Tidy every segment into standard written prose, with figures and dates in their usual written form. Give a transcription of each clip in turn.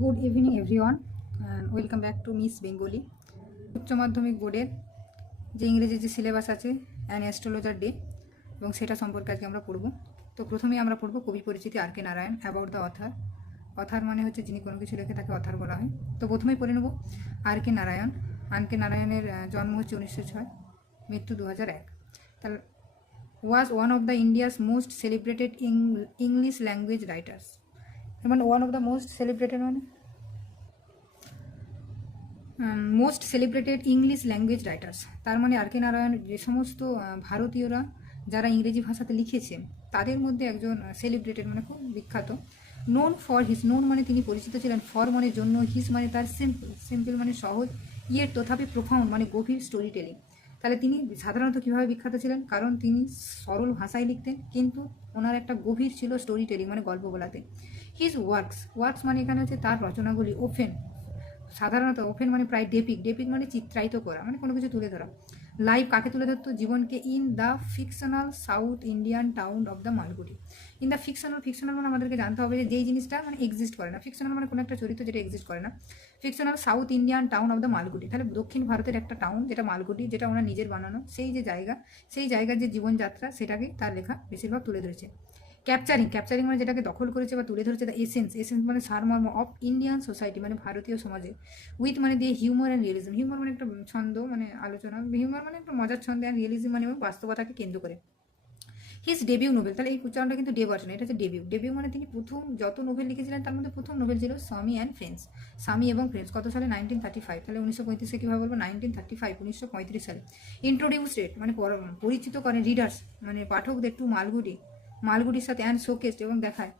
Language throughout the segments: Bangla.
Good evening everyone, welcome back to miss Bengali. উচ্চ মাধ্যমিক বোর্ডের যে ইংরেজি যে সিলেবাস আছে অ্যান অ্যাস্ট্রোলজার ডে, এবং সেটা সম্পর্কে আজকে আমরা পড়ব। তো প্রথমেই আমরা পড়ব কবি পরিচিতি R K Narayan, about the author. Author মানে হচ্ছে যিনি কোনো কিছু লেখে তাকে অথার বলা হয়। তো প্রথমেই পড়ে নেব আর কে নারায়ণ। আর কে নারায়ণের জন্ম হচ্ছে 1906, মৃত্যু 2001। তাহলে was one of the India's most celebrated English language writers. মানে one of the most celebrated মানে most celebrated English language writers. তার মানে আর কে নারায়ণ যে সমস্ত ভারতীয়রা যারা ইংরেজি ভাষাতে লিখেছে তাদের মধ্যে একজন সেলিব্রেটেড মানে খুব বিখ্যাত। নোন ফর হিস, নোন মানে তিনি পরিচিত ছিলেন, ফর মানে জন্য, হিস মানে তার সিম্পল, সিম্পল মানে সহজ, ইয়ের তথাপি প্রোফাউন্ড মানে গভীর স্টোরি টেলিং। তাহলে তিনি সাধারণত কীভাবে বিখ্যাত ছিলেন? কারণ তিনি সরল ভাষায় লিখতেন, কিন্তু ওনার একটা গভীর ছিল স্টোরি টেলিং মানে গল্প বলাতে। হিজ ওয়ার্কস, ওয়ার্কস মানে এখানে হচ্ছে তার রচনাগুলি। ওপেন, সাধারণত ওপেন মানে প্রায় ডেপিক, ডেপিক মানে চিত্রায়িত করা মানে কোনো কিছু তুলে ধরা। লাইভ কাকে তুলে ধরতো? জীবনকে। In the fictional south Indian town of the Malgudi. In the fictional, fictional মানে আমাদেরকে জানতে হবে যে যেই জিনিসটা মানে এক্সিস্ট করে না। ফিকশনাল মানে কোনো একটা চরিত্র যেটা এক্সিস্ট করে না। Fictional south Indian town of the Malgudi, তাহলে দক্ষিণ ভারতের একটা টাউন যেটা মালগুড়ি, যেটা ওনার নিজের বানানো, সেই যে জায়গা, সেই জায়গার যে জীবনযাত্রা সেটাকে তার লেখা বেশিরভাগ তুলে ধরেছে। ক্যাপচারিং, ক্যাপচারিং মানে যেটাকে দখল করেছে বা তুলে ধরেছে। দ্য এসেন্স, এসেন্স মানে সারমর্ম অফ ইন্ডিয়ান সোসাইটি মানে ভারতীয় সমাজে। উইথ মানে দিয়ে হিউমার অ্যান্ড রিয়েলিজম, হিউমার মানে একটা ছন্দ মানে আলোচনা, হিউমার মানে একটা মজার ছন্দ, অ্যান্ড রিয়েলিজম মানে বাস্তবতাকে কেন্দ্র করে। হিজ ডেবিউ নোবেল, তাহলে এই উচ্চারণটা কিন্তু ডে বসে না, এটা হচ্ছে ডেবিউ। ডেবিউ মানে তিনি প্রথম যত নোবেল লিখেছিলেন তার মধ্যে প্রথম নোবেল ছিল স্বামী অ্যান্ড ফ্রেন্ডস, স্বামী এবং ফ্রেন্ডস। কত সালে? 1935। তাহলে 1935 কীভাবে বলবো? 1935, 1935 সালে। ইন্ট্রোডিউস রেট মানে পরিচিত করেন রিডার্স মানে পাঠকদের টু মালগুড়ি, মালগুড়ির সাথে, অ্যান্ড শোকেস্ট এবং দেখায়,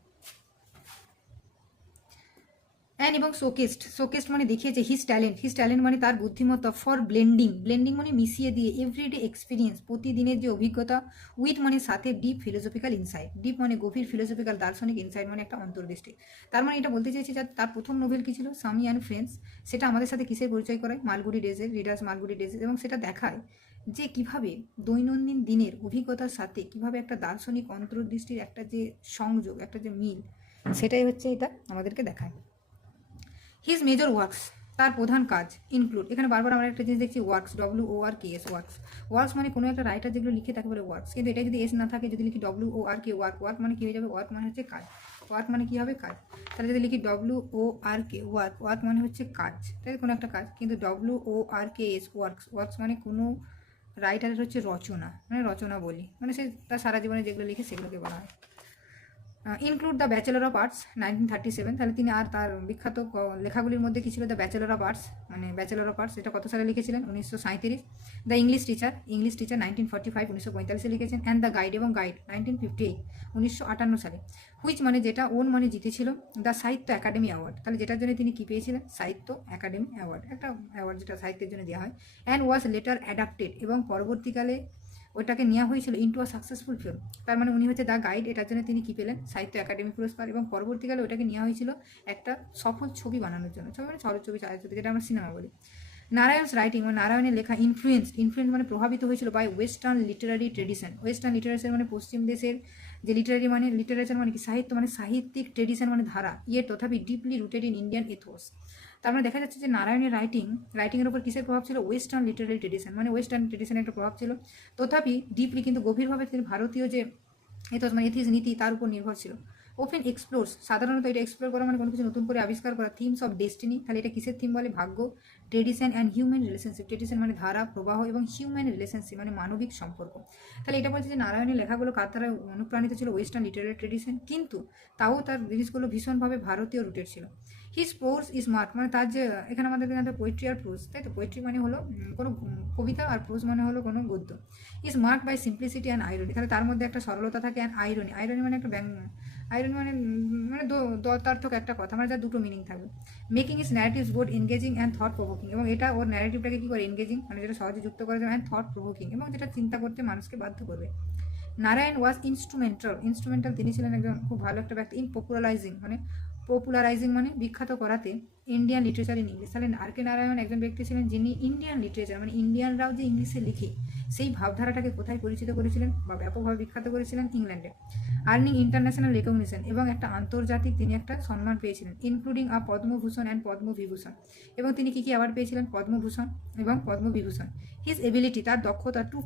অ্যান্ড এবং শোকেস্ট, শোকেস্ট মানে দেখিয়েছে হিজ ট্যালেন্ট, হিজ ট্যালেন্ট মানে তার বুদ্ধিমত্তা। ফর ব্লেন্ডিং, ব্লেন্ডিং মানে মিশিয়ে দিয়ে, এভরিডে এক্সপিরিয়েন্স প্রতিদিনের যে অভিজ্ঞতা, উইথ মানে সাথে, ডিপ ফিলোসফিক্যাল ইনসাইট, ডিপ মানে গভীর, ফিলোসফিক্যাল দার্শনিক, ইনসাইট মানে একটা অন্তর্দৃষ্টি। তার মানে এটা বলতে চাইছে যে তার প্রথম নোবেল কী ছিল? স্বামী অ্যান্ড ফ্রেন্ডস। সেটা আমাদের সাথে কিসের পরিচয় করায়? মালগুড়ি ডেজের, রিডার্স মালগুড়ি ডেজের, এবং সেটা দেখায় যে কিভাবে দৈনন্দিন দিনের অভিজ্ঞতার সাথে কিভাবে একটা দার্শনিক অন্তর্দৃষ্টির একটা যে সংযোগ, একটা যে মিল, সেটাই হচ্ছে এটা আমাদেরকে দেখায়। হিজ মেজর ওয়ার্কস, তার প্রধান কাজ। ইনক্লুড, এখানে বারবার আমরা একটা জিনিস দেখছি ওয়ার্কস, WORKS, ওয়ার্কস। ওয়ার্কস মানে কোনো একটা রাইটার যেগুলো লিখে তাকে বলে ওয়ার্কস, কিন্তু এটা যদি এস না থাকে, যদি লিখি WORK, ওয়ার্ক, ওয়ার্ক মানে কী হয়ে যাবে? ওয়ার্ক মানে হচ্ছে কাজ, ওয়ার্ক মানে কী হবে? কাজ। তাহলে যদি লিখি WORK, ওয়ার্ক, ওয়ার্ক মানে হচ্ছে কাজ, তাই কোনো একটা কাজ। কিন্তু WORKS, ওয়ার্কস, ওয়ার্কস মানে কোনো রাইটারের হচ্ছে রচনা, মানে রচনা বলি, মানে সে তার সারা জীবনে যেগুলো লিখে সেগুলোকে বলা হয়। Include the bachelor of arts, 1937। তাহলে তিনি আর তার বিখ্যাত লেখাগুলির মধ্যে কী ছিল? দ্য ব্যাচেলর অফ আর্টস, মানে ব্যাচেলর অফ আর্টস, এটা কত সালে লিখেছিলেন? 1937। The English teacher, English teacher 1945, 1945 লিখেছেন। অ্যান্ড দ্য গাইড, এবং গাইড 1958, 1958 সালে। হুইচ মানে যেটা, ওন মানে জিতেছিল। দ্য সাহিত্য একাডেমি অ্যাওয়ার্ড, তাহলে যেটার জন্য তিনি কী পেয়েছিলেন? সাহিত্য একাডেমি অ্যাওয়ার্ড, একটা অ্যাওয়ার্ড যেটা সাহিত্যের জন্য দেওয়া হয়। অ্যান্ড ওয়াজ লেটার অ্যাডাপ্টেড, এবং পরবর্তীকালে ওটাকে নেওয়া হয়েছিল ইন্টু আ সাকসেসফুল ফিল্ম। তার মানে উনি হচ্ছে দ্য গাইড, এটার জন্য তিনি কী পেলেন? সাহিত্য একাডেমি পুরস্কার, এবং পরবর্তীকালে ওটাকে নেওয়া হয়েছিল একটা সফল ছবি বানানোর জন্য, ছবি মানে ছবি, ছায়াছবি, যেটা আমরা সিনেমা বলি। নারায়ণস রাইটিং মানে নারায়ণের লেখা ইনফ্লুয়েন্স, ইনফ্লুয়েন্স মানে প্রভাবিত হয়েছিল by western literary tradition. Western literature মানে পশ্চিম দেশের যে লিটারারি মানে লিটারেচার মানে কি? সাহিত্য, মানে সাহিত্যিক ট্রেডিশন মানে ধারা, ইয়ে তথাপি deeply rooted in Indian Athos. তার মানে দেখা যাচ্ছে যে নারায়ণের রাইটিংয়ের উপর কিসের প্রভাব ছিল? ওয়েস্টার্ন লিটারারি ট্রেডিশন, মানে ওয়েস্টার্ন ট্রেডিশনের একটা প্রভাব ছিল, তথাপি ডিপলি কিন্তু গভীরভাবে তিনি ভারতীয় যে এথোস মানে এথিস নীতি তার উপর নির্ভর ছিল। ওপেন এক্সপ্লোরস, সাধারণত এটা এক্সপ্লোর করা মানে কোনো কিছু নতুন করে আবিষ্কার করা। থিমস অফ ডেস্টিনি, তাহলে এটা কিসের থিম বলে? ভাগ্য। Tradition and human relationship, tradition মানে ধারা প্রবাহ, এবং হিউম্যান রিলেশনশিপ মানে মানবিক সম্পর্ক। তাহলে এটা বলছে যে নারায়ণের লেখাগুলো কার দ্বারা অনুপ্রাণিত ছিল? ওয়েস্টার্ন লিটারারি ট্রেডিশন, কিন্তু তাও তার জিনিসগুলো ভীষণভাবে ভারতীয় রুটের ছিল। হিজ প্রোজ ইজ মার্ক, মানে তার যে, এখানে আমাদেরকে জানতে পোয়েট্রি আর প্রোজ, তাই তো? পোয়েট্রি মানে হলো কোনো কবিতা, আর প্রোজ মানে হলো কোনো গদ্য। Is mark by simplicity and irony, তাহলে তার মধ্যে একটা সরলতা থাকে, অ্যান্ড আইরনি, আইরনি মানে একটা আইরনি মানে মানে দতার্থক একটা কথা, মানে যার দুটো মিনিং থাকবে। Making is narratives both engaging and thought provoking, এবং এটা ওর ন্যারেটিভটাকে কী করে? এনগেজিং মানে যেটা সহজে যুক্ত করা যাবে, অ্যান্ড থট প্রভোকিং এবং যেটা চিন্তা করতে মানুষকে বাধ্য করবে। নারায়ণ ওয়াজ ইনস্ট্রুমেন্টাল, ইনস্ট্রুমেন্টাল তিনি ছিলেন একজন খুব ভালো একটা ব্যক্তি, ইন পপুলারাইজিং মানে পপুলারাইজিং মানে বিখ্যাত করাতে ইন্ডিয়ান লিটারেচার ইন ইংলিশ। তাহলে আর কে নারায়ণ একজন ব্যক্তি ছিলেন যিনি ইন্ডিয়ান লিটারেচার মানে ইন্ডিয়ানরাও যে ইংলিশে লিখে সেই ভাবধারাটাকে কোথায় পরিচিত করেছিলেন বা ব্যাপকভাবে বিখ্যাত করেছিলেন? ইংল্যান্ডে। আর্নিং ইন্টারন্যাশনাল রেকগনিশন এবং একটা আন্তর্জাতিক তিনি একটা সম্মান পেয়েছিলেন, including a Padma Bhushan and Padma Vibhushan. এবং তিনি কী কী অ্যাওয়ার্ড পেয়েছিলেন? পদ্মভূষণ এবং পদ্মবিভূষণ। হিজ এবিলিটি, তার দক্ষতা, টু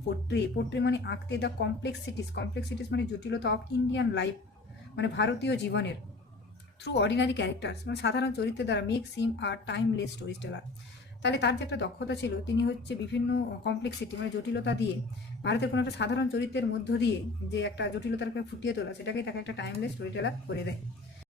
পোট্রে মানে আঁকতে, দ্য কমপ্লেক্সিটিস মানে জটিলতা অফ ইন্ডিয়ান লাইফ মানে ভারতীয় জীবনের, থ্রু অর্ডিনারি ক্যারেক্টার্স মানে সাধারণ চরিত্রের দ্বারা, মেক সিম আর টাইমলেস স্টোরি টেলার। তাহলে তার যে একটা দক্ষতা ছিল, তিনি হচ্ছে বিভিন্ন কমপ্লেক্সিটি মানে জটিলতা দিয়ে ভারতের কোনো একটা সাধারণ চরিত্রের মধ্য দিয়ে যে একটা জটিলতাকে ফুটিয়ে তোলা, সেটাকে তাকে একটা টাইমলেস স্টোরি টেলার করে দেয়।